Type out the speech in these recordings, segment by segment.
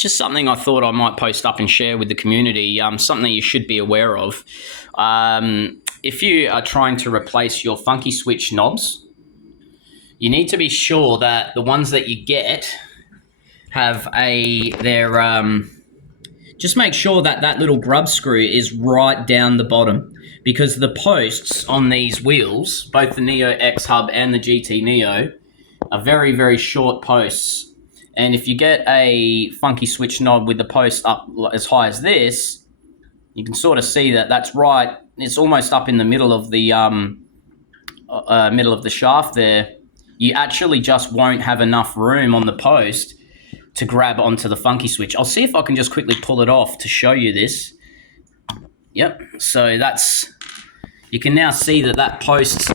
just something I thought I might post up and share with the community, something you should be aware of. If you are trying to replace your funky switch knobs, you need to be sure that the ones that you get have just make sure that that little grub screw is right down the bottom, because the posts on these wheels, both the Neo X Hub and the GT Neo, are very, very short posts. And if you get a funky switch knob with the post up as high as this, you can sort of see that that's right. It's almost up in the middle of the shaft there. You actually just won't have enough room on the post to grab onto the funky switch. I'll see if I can just quickly pull it off to show you this. Yep. So you can now see that post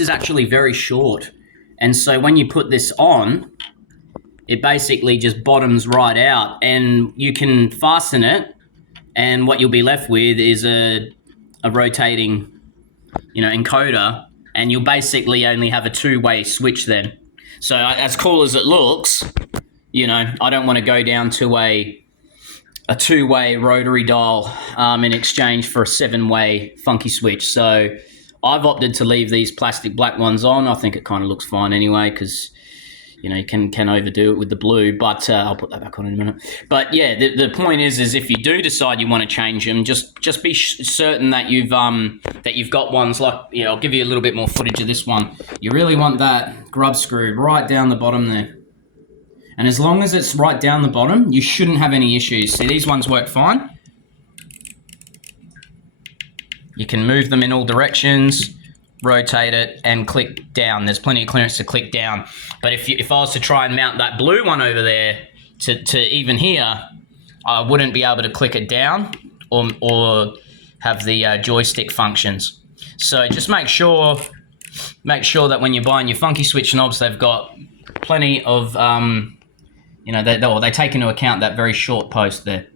is actually very short. And so when you put this on, it basically just bottoms right out, and you can fasten it, and what you'll be left with is a rotating, encoder, and you'll basically only have a two-way switch then. So as cool as it looks, I don't want to go down to a two-way rotary dial in exchange for a seven-way funky switch. So I've opted to leave these plastic black ones on. I think it kind of looks fine anyway, because you can overdo it with the blue, but I'll put that back on in a minute. But yeah, the point is if you do decide you want to change them, just be certain that you've got ones like, I'll give you a little bit more footage of this one. You really want that grub screw right down the bottom there. And as long as it's right down the bottom, you shouldn't have any issues. See, these ones work fine. You can move them in all directions, rotate it, and click down. There's plenty of clearance to click down. But if I was to try and mount that blue one over there to even here, I wouldn't be able to click it down or have the joystick functions. So just make sure that when you're buying your funky switch knobs, they've got plenty of, they take into account that very short post there.